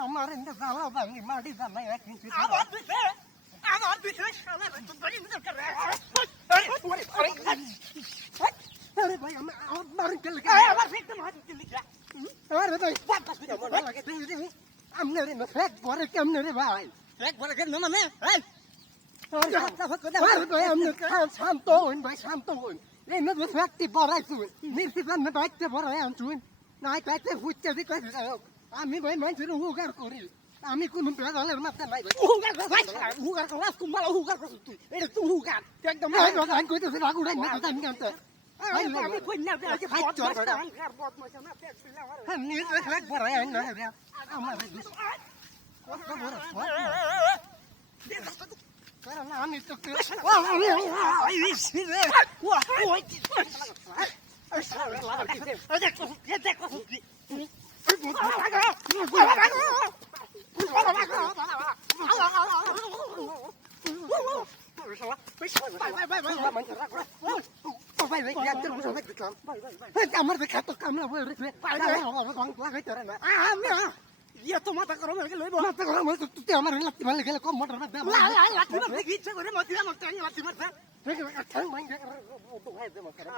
আমার ইন্দা জালা ভাঙি মাটি জানা একদিন আমার পিছনে শালা তো বড়ি মত করে আরে ভাই আমার মারুন কে লাগা আমার ফেকতে মারুন কে লাগা আরে ভাই বাতাস বিনা মন লাগে তুই আমনে রে ফেক বড় কেমনে রে ভাই ফেক বড় কেন মানে এই আরে ভাই আমনে শান্ত হইন ভাই শান্ত হইন এই মত ফেকটি বড়াইছুন নির্সিপান মে বাইতে বড়াই আনছুন নাই কাইতে ফুটতে দি কই আমি ভাই মানুষের হুগার করি আমি কোন বেদালের মাথা নাই ভাই হুগার করাস কুমালা হুগার করছ তুই এটা তুই হুগার একদম নাই কথা আমি কইতেছি রাগুড়াই না কথা আমি জানতে আমি কই না আজকে ভাই চল বড় বদমাশ না পেট দিলা আমার নি এক বড় আই না রে আমার দুস কত বড় কারণ আমি তো আমার দেখা তো কামলা তো মাথা গরম হয়ে গেল মাথা গরম হয়ে তুই আমার লাত্তি মারলে গেলে কম মোটর মারতে লাত্তি মারতে কি ইচ্ছা করে মতি আমার টানি লাত্তি মারতে ঠিক আছে ঠাং মাই তো ভাই দে মকরা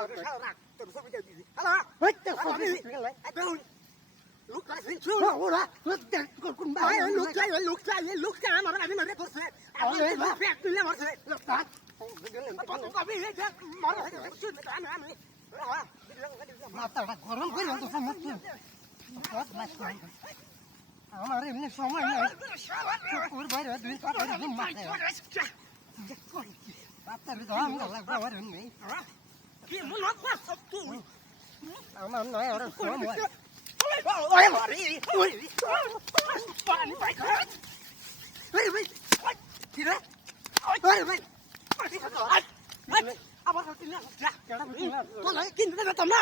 তোর সব দিদি হ্যালো ওই তো সব দিদি লুক করে ফিনছু ওরা কোন ভাই লুক চাই আমার আমি মারে করছে আমি ফেক তুলে মারছে লুকটা কবি এটা মার শুন আমি মাথাটা গরম করে তো সমস্ত বহুত মাছ আমার এমনি সময় নাই ওর বাইরে দুই কাপড় ঘুম মারতে রাতের দাম লাগবে আমার এমনি কি মন কর সব তুই আমার নয় আর সময় ওই মারি ওই পানি ভাই ওই ভাই কি রে ওই ভাই আবার কি না কেডা বল কিনতে দেব তোমরা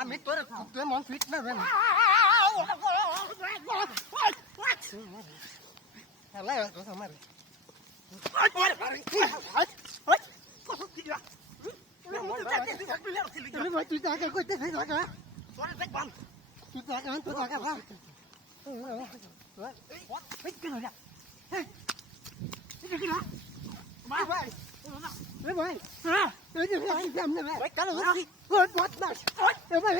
আমি তোর মন ফিট না তুই টাকা করতে টাকা তুই টাকা তো টাকা ভাই কালো বদমাস ভাই